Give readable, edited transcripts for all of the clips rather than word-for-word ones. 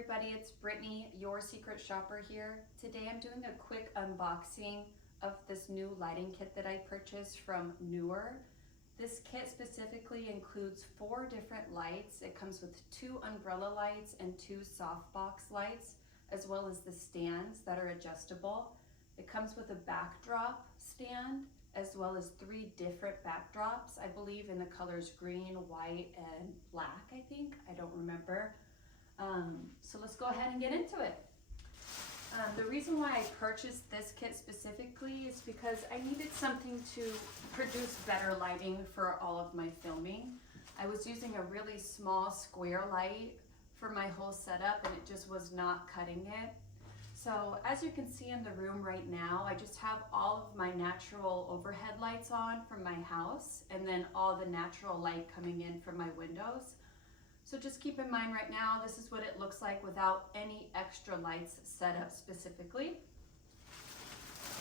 everybody, it's Brittany, your secret shopper here. Today I'm doing a quick unboxing of this new lighting kit that I purchased from Neewer. This kit specifically includes 4 different lights. It comes with 2 umbrella lights and 2 softbox lights, as well as the stands that are adjustable. It comes with a backdrop stand, as well as 3 different backdrops, I believe in the colors green, white, and black, I think. I don't remember. So let's go ahead and get into it. The reason why I purchased this kit specifically is because I needed something to produce better lighting for all of my filming. I was using a really small square light for my whole setup and it just was not cutting it. So as you can see in the room right now, I just have all of my natural overhead lights on from my house and then all the natural light coming in from my windows. So just keep in mind right now, this is what it looks like without any extra lights set up specifically.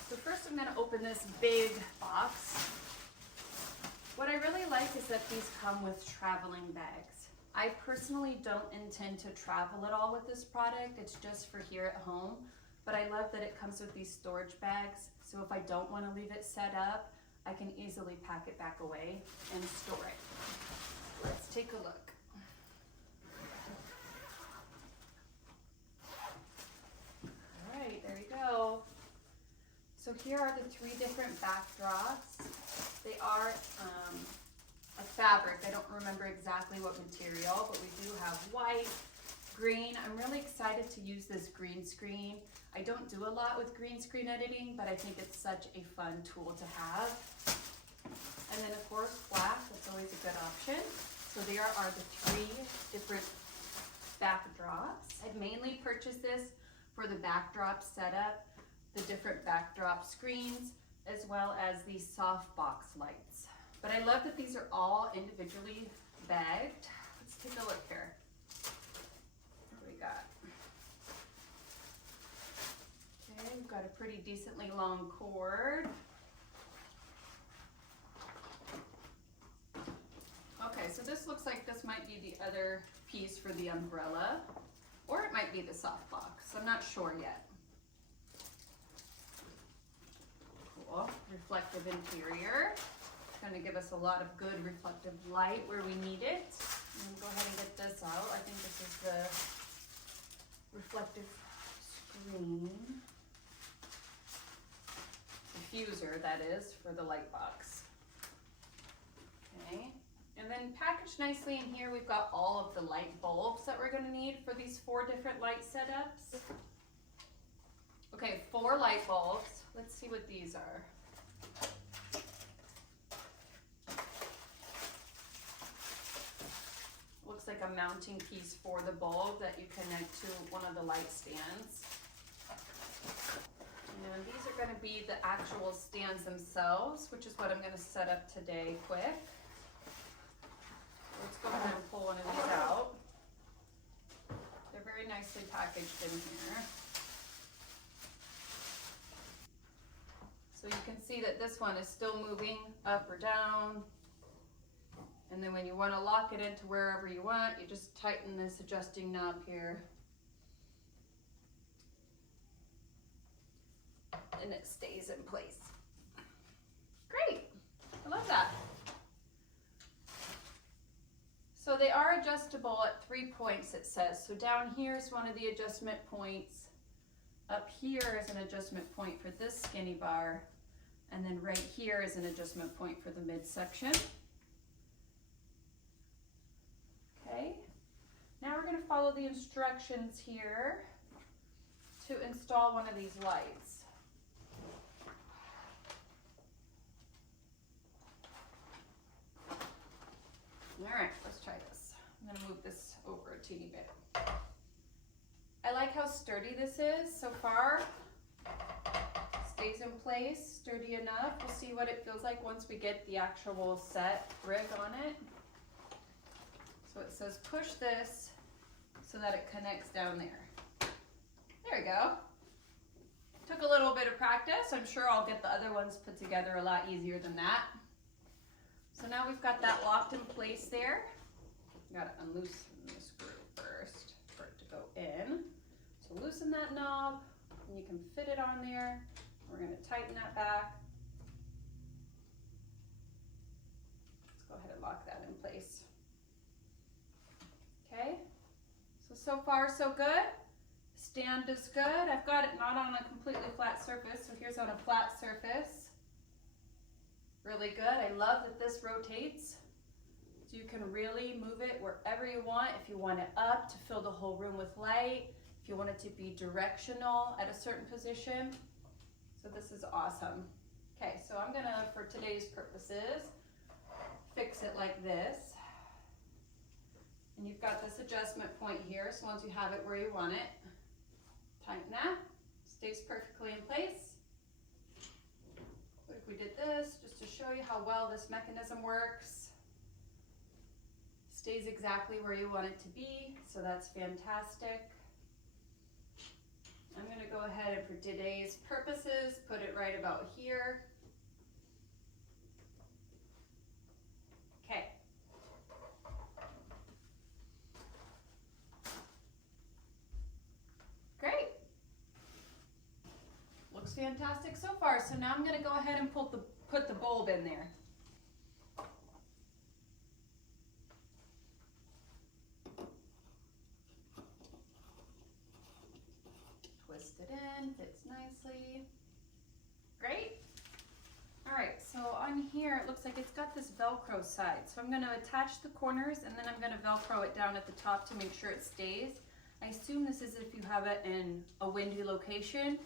So first I'm gonna open this big box. What I really like is that these come with traveling bags. I personally don't intend to travel at all with this product. It's just for here at home, but I love that it comes with these storage bags. So if I don't wanna leave it set up, I can easily pack it back away and store it. Let's take a look. So here are the 3 different backdrops. They are a fabric. I don't remember exactly what material, but we do have white, green. I'm really excited to use this green screen. I don't do a lot with green screen editing, but I think it's such a fun tool to have. And then of course black, that's always a good option. So there are the 3 different backdrops. I've mainly purchased this for the backdrop setup, the different backdrop screens, as well as these softbox lights. But I love that these are all individually bagged. Let's take a look here. What do we got? Okay, we've got a pretty decently long cord. Okay, so this looks like this might be the other piece for the umbrella, or it might be the softbox. I'm not sure yet. Cool. Reflective interior. It's going to give us a lot of good reflective light where we need it. I'm going to go ahead and get this out. I think this is the reflective screen. Diffuser, that is, for the light box. Okay. And then packaged nicely in here, we've got all of the light bulbs that we're going to need for these 4 different light setups. Okay, 4 light bulbs. Let's see what these are. Looks like a mounting piece for the bulb that you connect to one of the light stands. And these are going to be the actual stands themselves, which is what I'm going to set up today quick. Let's go ahead and pull one of these out. They're very nicely packaged in here. So you can see that this one is still moving up or down. And then when you want to lock it into wherever you want, you just tighten this adjusting knob here. And it stays in place. Great, I love that. So they are adjustable at 3 points, it says. So down here is one of the adjustment points. Up here is an adjustment point for this skinny bar. And then right here is an adjustment point for the midsection. Okay. Now we're going to follow the instructions here to install one of these lights. All right, let's try this. I'm going to move this over a teeny bit. I like how sturdy this is so far. Stays in place, sturdy enough. We'll see what it feels like once we get the actual set rig on it. So it says push this so that it connects down there. There we go. Took a little bit of practice. I'm sure I'll get the other ones put together a lot easier than that. So now we've got that locked in place there. Got to unloosen the screw first for it to go in. loosen that knob and you can fit it on there. We're going to tighten that back. Let's go ahead and lock that in place. Okay, so far so good. Stand is good. I've got it not on a completely flat surface, so here's on a flat surface. Really good. I love that this rotates. So you can really move it wherever you want. If you want it up to fill the whole room with light, if you want it to be directional at a certain position. So this is awesome. Okay, so I'm gonna, for today's purposes, fix it like this. And you've got this adjustment point here, so once you have it where you want it, tighten that, stays perfectly in place. What if we did this, just to show you how well this mechanism works? Stays exactly where you want it to be, so that's fantastic. I'm going to go ahead and for today's purposes, put it right about here. Okay. Great. Looks fantastic so far. So now I'm going to go ahead and put the bulb in there. Twist it in, fits nicely. Great. All right, so on here, it looks like it's got this Velcro side. So I'm going to attach the corners and then I'm going to Velcro it down at the top to make sure it stays. I assume this is if you have it in a windy location.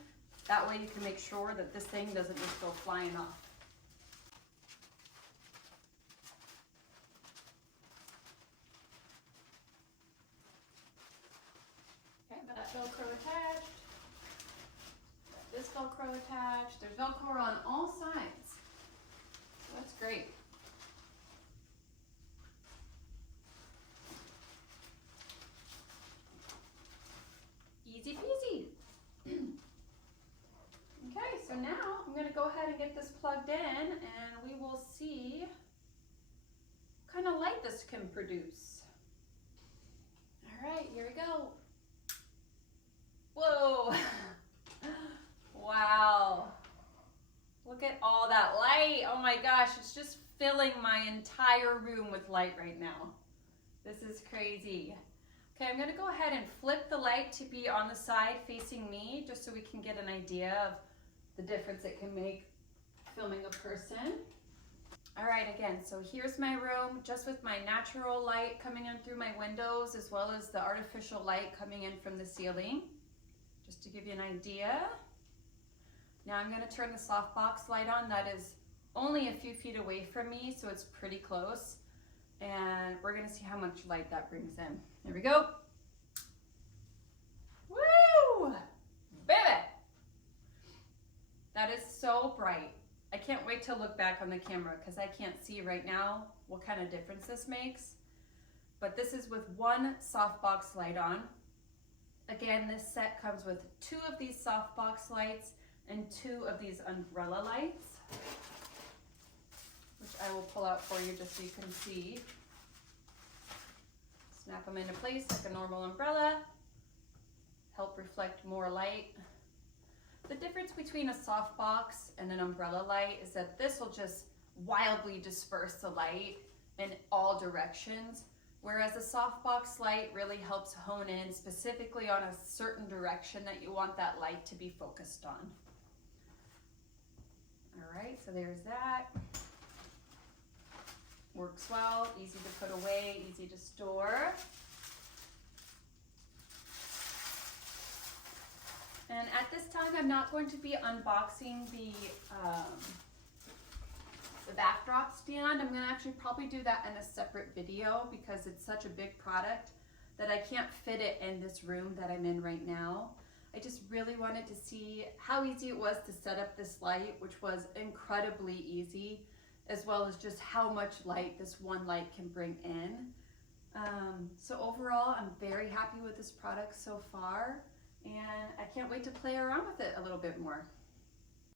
That way you can make sure that this thing doesn't just go flying off. Okay, got that Velcro attached. Got this Velcro attached. There's Velcro on all sides. So that's great. Easy peasy. Okay, so now I'm going to go ahead and get this plugged in and we will see what kind of light this can produce. All right, here we go. Whoa. Wow. Look at all that light. Oh my gosh, it's just filling my entire room with light right now. This is crazy. Okay, I'm going to go ahead and flip the light to be on the side facing me just so we can get an idea of the difference it can make filming a person. All right, again, so here's my room just with my natural light coming in through my windows as well as the artificial light coming in from the ceiling, just to give you an idea. Now I'm going to turn the softbox light on. That is only a few feet away from me, so it's pretty close. And we're going to see how much light that brings in. Here we go. Woo! Baby! That is so bright. I can't wait to look back on the camera because I can't see right now what kind of difference this makes. But this is with one softbox light on. Again, this set comes with 2 of these softbox lights and 2 of these umbrella lights, which I will pull out for you just so you can see. Snap them into place like a normal umbrella. Help reflect more light. The difference between a softbox and an umbrella light is that this will just wildly disperse the light in all directions, whereas a softbox light really helps hone in specifically on a certain direction that you want that light to be focused on. All right, so there's that. Works well, easy to put away, easy to store. And at this time, I'm not going to be unboxing the backdrop stand. I'm going to actually probably do that in a separate video because it's such a big product that I can't fit it in this room that I'm in right now. I just really wanted to see how easy it was to set up this light, which was incredibly easy, as well as just how much light this one light can bring in. So overall, I'm very happy with this product so far, and I can't wait to play around with it a little bit more.